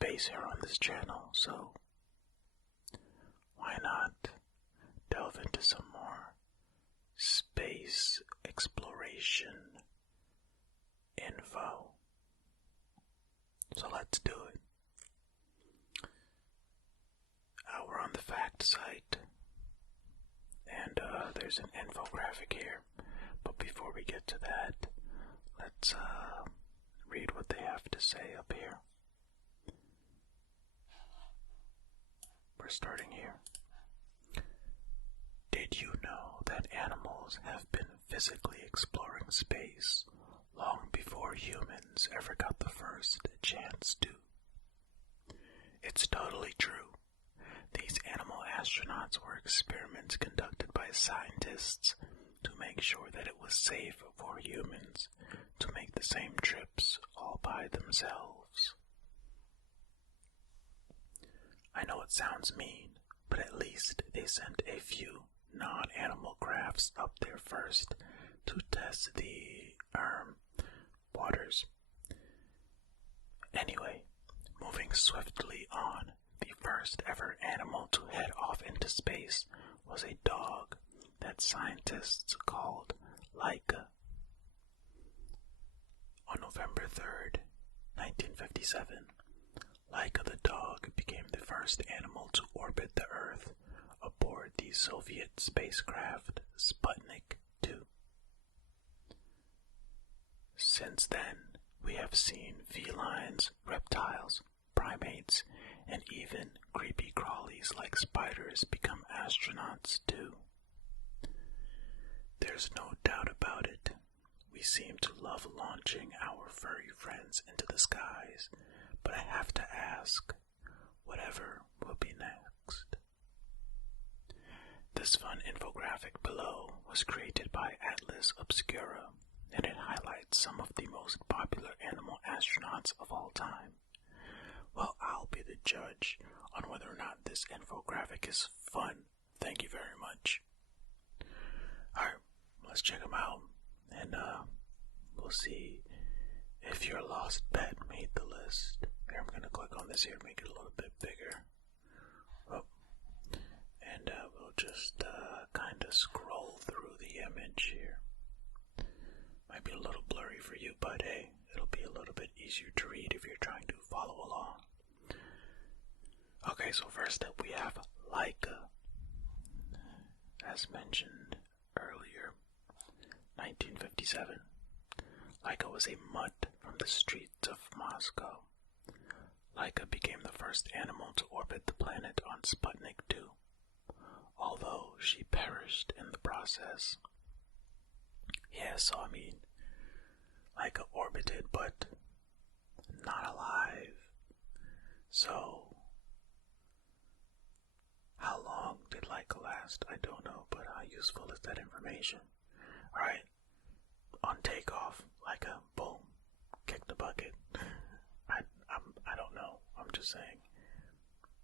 space here on this channel, so why not delve into some more space exploration info? So let's do it. We're on the fact site, and there's an infographic here. But before we get to that, let's read what they have to say up here. We're starting here. Did you know that animals have been physically exploring space long before humans ever got the first chance to? It's totally true. These animal astronauts were experiments conducted by scientists to make sure that it was safe for humans to make the same trips all by themselves. I know it sounds mean, but at least they sent a few non-animal crafts up there first to test the waters. Anyway, moving swiftly on, the first ever animal to head off into space was a dog that scientists called Leica. On November 3rd, 1957, Leica the dog became the first animal to orbit the Earth aboard the Soviet spacecraft Sputnik 2. Since then, we have seen felines, reptiles, primates, and even creepy crawlies like spiders become astronauts too. There's no doubt about it. We seem to love launching our furry friends into the skies, but I have to ask, whatever will be next? This fun infographic below was created by Atlas Obscura, and it highlights some of the most popular animal astronauts of all time. Well, I'll be the judge on whether or not this infographic is fun. Thank you very much. Alright, let's check them out, and we'll see if your lost pet made the list. Here, I'm going to click on this here, make it a little bit bigger. Oh. And we'll just kind of scroll through the image here. Might be a little blurry for you, but hey, it'll be a little bit easier to read if you're trying to follow along. Okay, so first up we have Leica. As mentioned earlier, 1957. Leica was a mutt from the streets of Moscow. Leica became the first animal to orbit the planet on Sputnik 2, although she perished in the process. Yeah, so I mean, Leica orbited, but not alive. So, how long did Leica last? I don't know, but how useful is that information? Alright, on takeoff, Leica, boom, kick the bucket. I don't know, I'm just saying,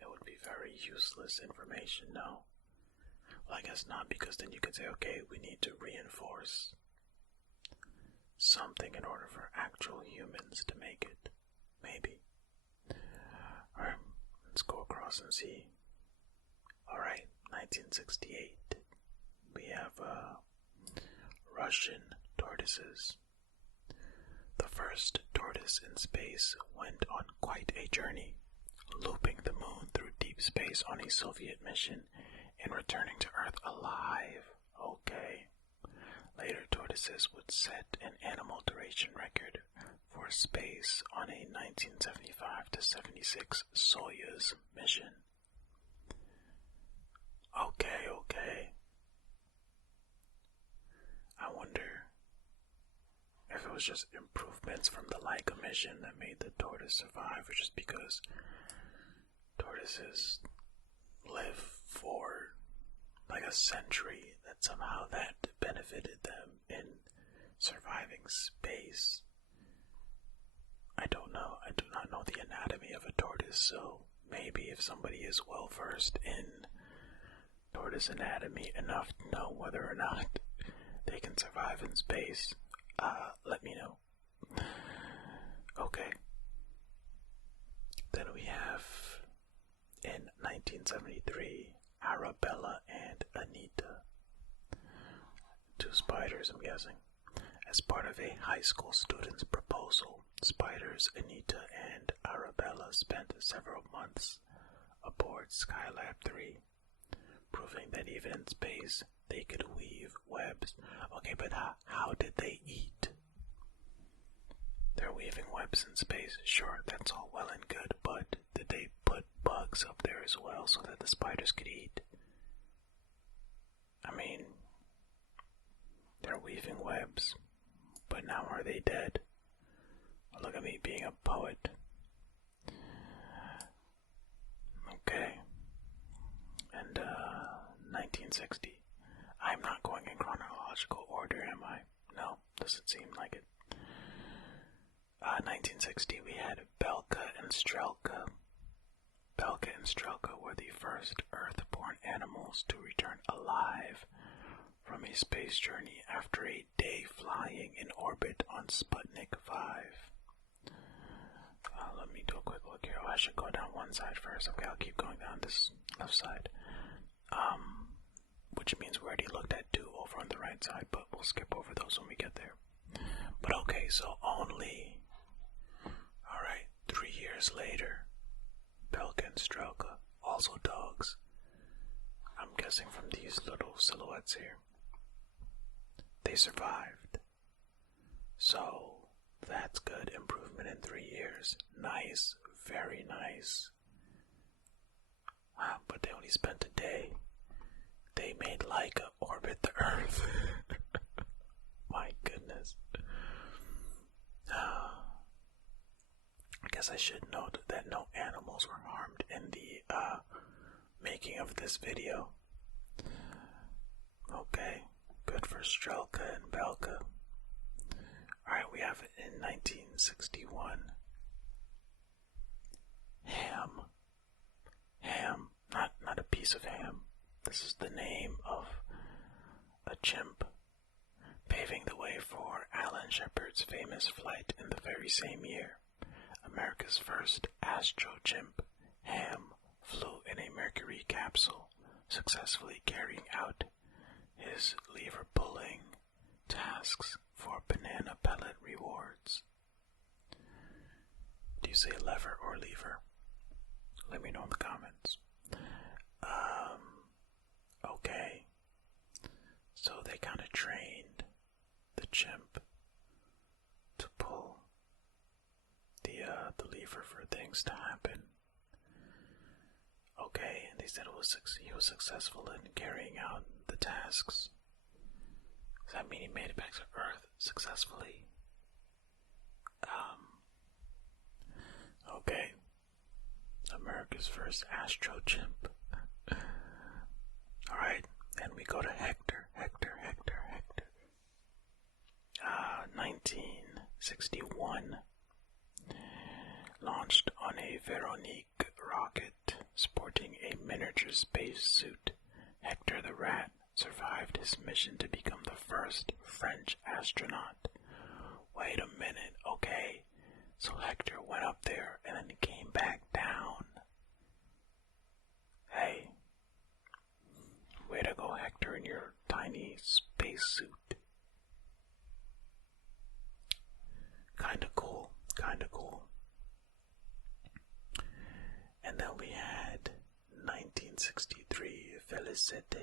it would be very useless information, no? Well, I guess not, because then you could say, okay, we need to reinforce something in order for actual humans to make it. Maybe. Alright, let's go across and see. Alright, 1968. We have Russian tortoises. The first tortoise in space went on quite a journey, looping the moon through deep space on a Soviet mission and returning to Earth alive. Okay. Later, tortoises would set an animal duration record for space on a 1975 to 76 Soyuz mission. Okay. I wonder if it was just improvements from the Leica mission that made the tortoise survive, or just because tortoises live for like a century, that somehow that benefited them in surviving space. I don't know. I do not know the anatomy of a tortoise, so maybe if somebody is well versed in tortoise anatomy enough to know whether or not they can survive in space, let me know. Okay. Then we have, in 1973, Arabella and Anita. Two spiders, I'm guessing. As part of a high school student's proposal, spiders Anita and Arabella spent several months aboard Skylab 3, proving that even in space they could weave webs. Okay, but how did they eat? They're weaving webs in space. Sure, that's all well and good, but did they put bugs up there as well so that the spiders could eat? I mean, they're weaving webs, but now are they dead? Look at me being a poet. Okay. And 1960. I'm not going in chronological order, am I? No, doesn't seem like it. 1960, we had Belka and Strelka. Belka and Strelka were the first Earth-born animals to return alive from a space journey after a day flying in orbit on Sputnik 5. Let me do a quick look here. Oh, I should go down one side first. Okay, I'll keep going down this left side. Which means we already looked at 2 over on the right side, but we'll skip over those when we get there. But okay, so only... Alright, 3 years later, Belka and Strelka, also dogs. I'm guessing from these little silhouettes here. They survived. So, that's good. Improvement in 3 years. Nice. Very nice. But they only spent a day. They made Leica orbit the Earth. My goodness. I guess I should note that no animals were harmed in the making of this video. Okay. Good for Strelka and Belka. Alright, we have it in 1961. Ham. Ham. Not a piece of ham. This is the name of a chimp, paving the way for Alan Shepard's famous flight in the very same year. America's first astro chimp, Ham, flew in a Mercury capsule, successfully carrying out his lever-pulling tasks for banana pellet rewards. Do you say lever or lever? Let me know in the comments. Okay. So they kind of trained the chimp to pull the lever for things to happen. Okay, and they said he was successful in carrying out the tasks. Does that mean he made it back to Earth successfully? Okay. America's first astro chimp. Alright, and we go to Hector. 1961. Launched on a Veronique rocket sporting a miniature spacesuit, Hector the Rat survived his mission to become the first French astronaut. Wait a minute, okay. So Hector went up there and then he came back down. Hey, way to go, Hector, in your tiny spacesuit. Kinda cool. And then we had 1963, Felicette.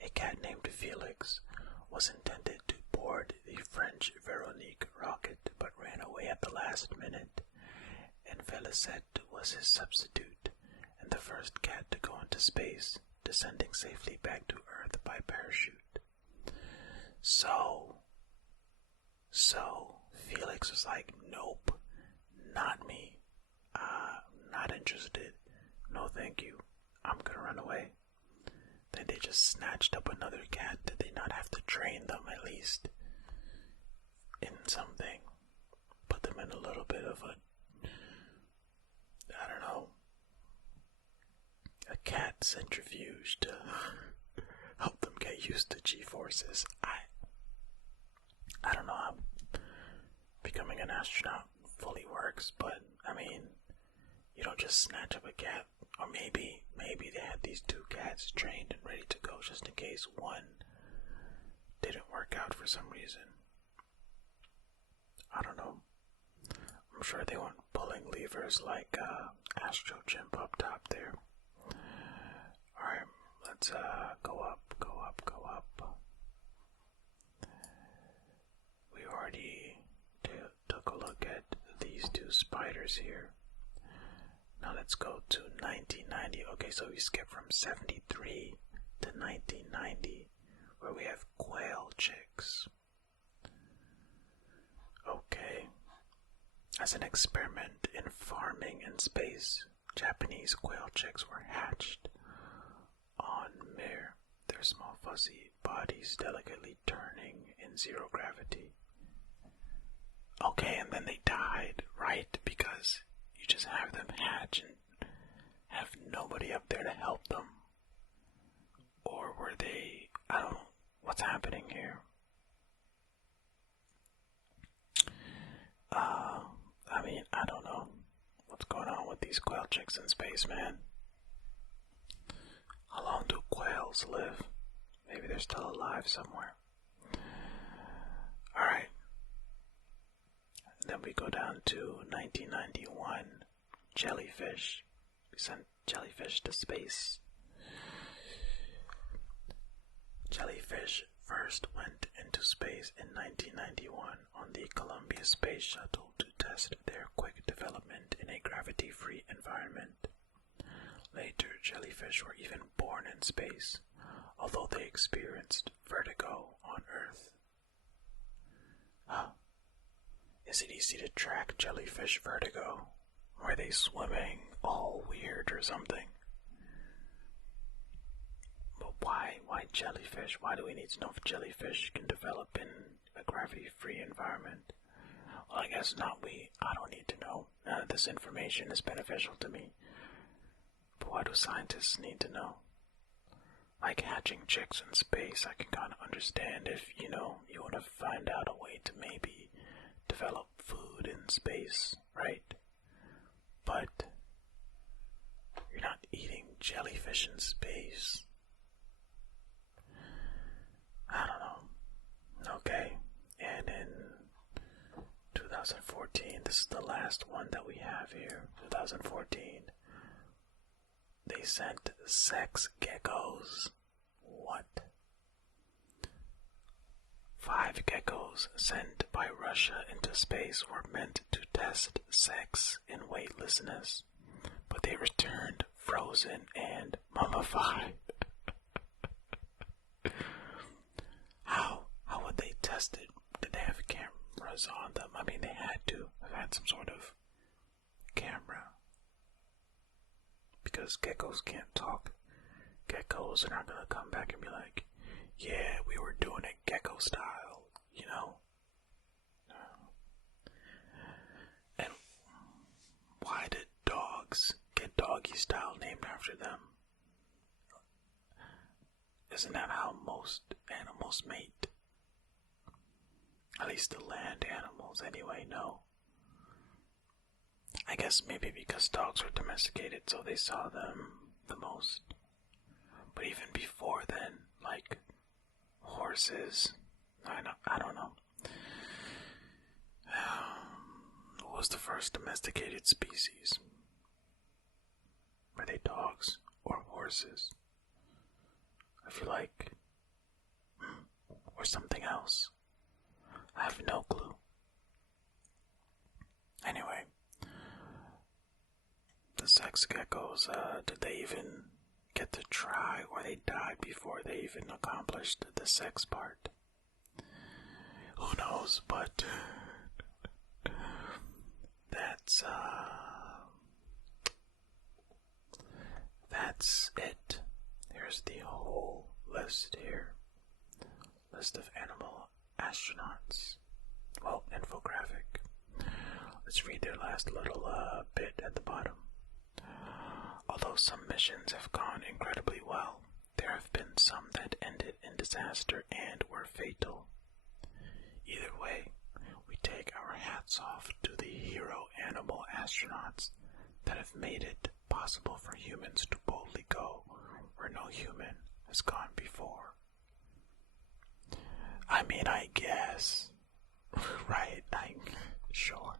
A cat named Felix was intended to board the French Veronique rocket, but ran away at the last minute, and Felicette was his substitute, and the first cat to go into space, descending safely back to Earth by parachute. So Felix was like, nope, not me, not interested, no thank you, I'm gonna run away. Then they just snatched up another cat. Did they not have to train them at least in something? Put them in a little bit of a cat centrifuge to help them get used to G-forces. I don't know. becoming an astronaut fully works, but I mean, you don't just snatch up a cat. Or maybe they had these two cats trained and ready to go just in case one didn't work out for some reason. I don't know. I'm sure they weren't pulling levers like Astro Chimp up top there. Alright, let's go up. We already took a look at these two spiders here. Now let's go to 1990. Okay, so we skip from 73 to 1990, where we have Quail Chicks. Okay. As an experiment in farming in space, Japanese quail chicks were hatched on Mir, their small fuzzy bodies delicately turning in zero gravity. Okay, and then they died, right? Because you just have them hatch and have nobody up there to help them. Or were they, I don't know, what's happening here? I mean, I don't know what's going on with these quail chicks in space, man. How long do quails live? Maybe they're still alive somewhere. Alright. Then we go down to 1991. Jellyfish. We sent jellyfish to space. Jellyfish first went into space in 1991 on the Columbia Space Shuttle to test their quick development in a gravity-free environment. Later, jellyfish were even born in space, although they experienced vertigo on Earth. Is it easy to track jellyfish vertigo? Were they swimming all weird or something? But why jellyfish? Why do we need to know if jellyfish can develop in a gravity-free environment? Well, I guess not. I don't need to know. None of this information is beneficial to me. But why do scientists need to know? Like hatching chicks in space, I can kind of understand if, you want to find out a way to maybe develop food in space, right? But you're not eating jellyfish in space. I don't know. Okay, and in 2014, this is the last one that we have here, 2014, they sent sex geckos. What? 5 geckos sent by Russia into space were meant to test sex in weightlessness, but they returned frozen and mummified. How would they test it? Did they have cameras on them? I mean, they had to have had some sort of camera. Because geckos can't talk. Geckos are not gonna come back and be like, yeah, we were doing it gecko style, And why did dogs get doggy style named after them? Isn't that how most animals mate? At least the land animals anyway, no. I guess maybe because dogs were domesticated, so they saw them the most. But even before then, like horses, I don't know. What was the first domesticated species? Were they dogs or horses? I feel like, or something else. I have no clue. Anyway, the sex geckos, did they even get to try, or they died before they even accomplished the sex part? Who knows, but that's it. Here's the whole list here. List of animal astronauts. Well, infographic. Let's read their last little bit at the bottom. Although some missions have gone incredibly well, there have been some that ended in disaster and were fatal. Either way, we take our hats off to the hero animal astronauts that have made it possible for humans to boldly go where no human has gone before. I mean, I guess. Right, sure.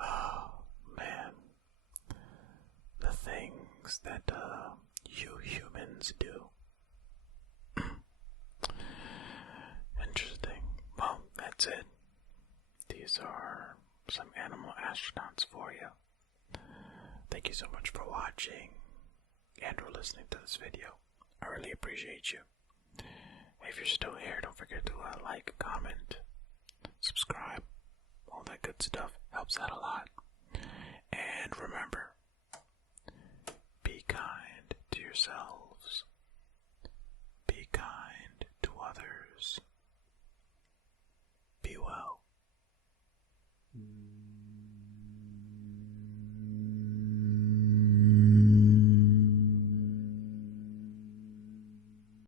Oh, man. The things that, you humans do. Interesting. Well, that's it. These are some animal astronauts for you. Thank you so much for watching and or listening to this video. I really appreciate you. If you're still here, don't forget to like, comment, subscribe. All that good stuff helps out a lot. And remember, be kind to yourself